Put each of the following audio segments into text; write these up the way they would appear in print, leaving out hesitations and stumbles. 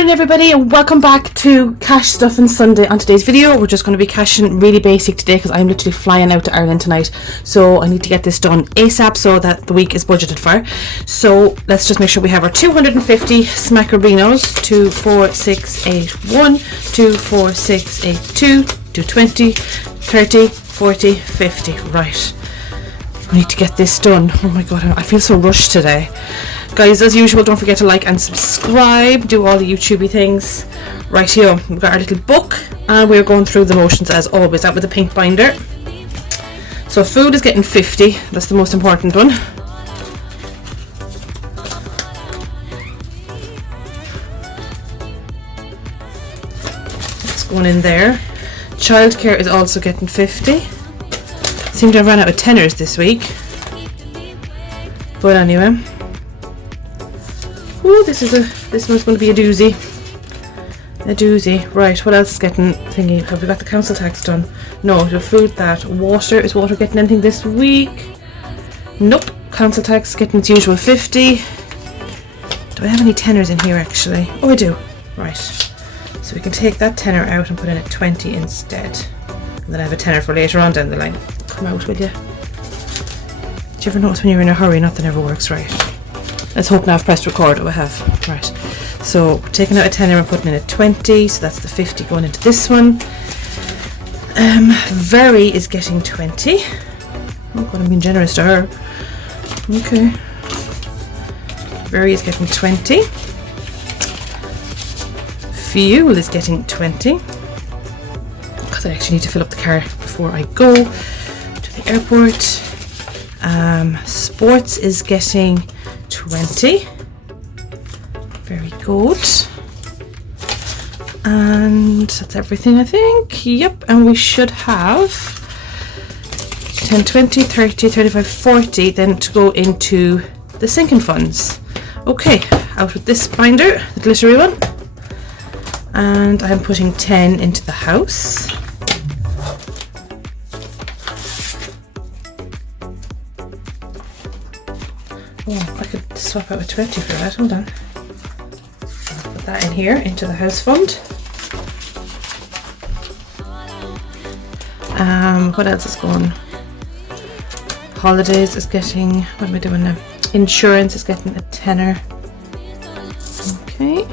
morning everybody, and welcome back to Cash Stuffing Sunday. On today's video we're just going to be cashing really basic today because I'm literally flying out to Ireland tonight, so I need to get this done ASAP so that the week is budgeted for. So let's just make sure we have our 250 Smackerinos. 2, 4, 6, 8, 1, 2, 4, 6, 8, 2, 220, 30, 40, 50. Right, I need to get this done. Oh my god, I feel so rushed today. Guys, as usual, don't forget to like and subscribe, do all the YouTubey things. Right here, we've got our little book and we're going through the motions as always, out with the pink binder. So food is getting 50, that's the most important one. That's going in there. Childcare is also getting 50. Seem to have run out of tenors this week. But anyway. Ooh, this one's going to be a doozy. A doozy. Right, what else is getting thingy? Have we got the council tax done? No, the food, that. Water. Is water getting anything this week? Nope. Council tax getting its usual 50. Do I have any tenors in here actually? Oh, I do. Right. So we can take that tenor out and put in a 20 instead. And then I have a tenor for later on down the line. Come out, will you? Do you ever notice when you're in a hurry, nothing ever works right? Let's hope now I've pressed record. Oh, I have. Right. So taking out a tenner and putting in a 20. So that's the 50 going into this one. Very is getting 20. Oh god, I'm being generous to her. Okay. Very is getting 20. Fuel is getting 20. Because I actually need to fill up the car before I go to the airport. Sports is getting 20. Very good. And that's everything, I think. Yep, and we should have 10, 20, 30, 35, 40 then to go into the sinking funds. Okay, out with this binder, the glittery one. And I'm putting 10 into the house. Oh, I could swap out a 20 for that. Hold on. Put that in here into the house fund. What else is going? Holidays is getting, what am I doing now? Insurance is getting a tenner. Okay.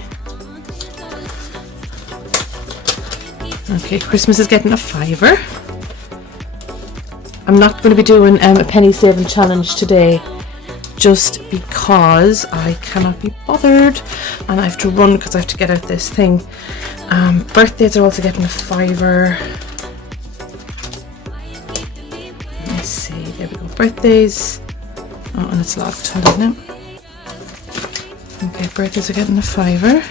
Okay, Christmas is getting a fiver. I'm not going to be doing a penny saving challenge today, just because I cannot be bothered and I have to run because I have to get out this thing. Birthdays are also getting a fiver. Let's see, there we go. Birthdays. Oh, and it's locked. Hold on now. Okay, birthdays are getting a fiver.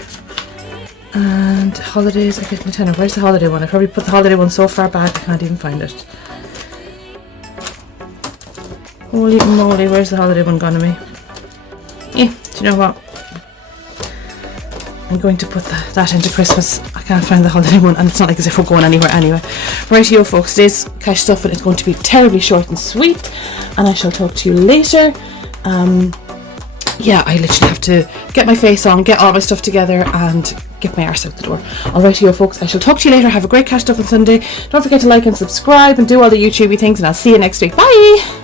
And holidays are getting a tenner. Where's the holiday one? I probably put the holiday one so far back I can't even find it. Holy moly, where's the holiday one gone to me? Yeah, do you know what? I'm going to put that into Christmas. I can't find the holiday one, and it's not like as if we're going anywhere anyway. Rightio folks, today's cash stuffing is going to be terribly short and sweet, and I shall talk to you later. Yeah, I literally have to get my face on, get all my stuff together and get my arse out the door. Alrighty, folks, I shall talk to you later. Have a great cash stuffing Sunday. Don't forget to like and subscribe and do all the YouTubey things, and I'll see you next week. Bye!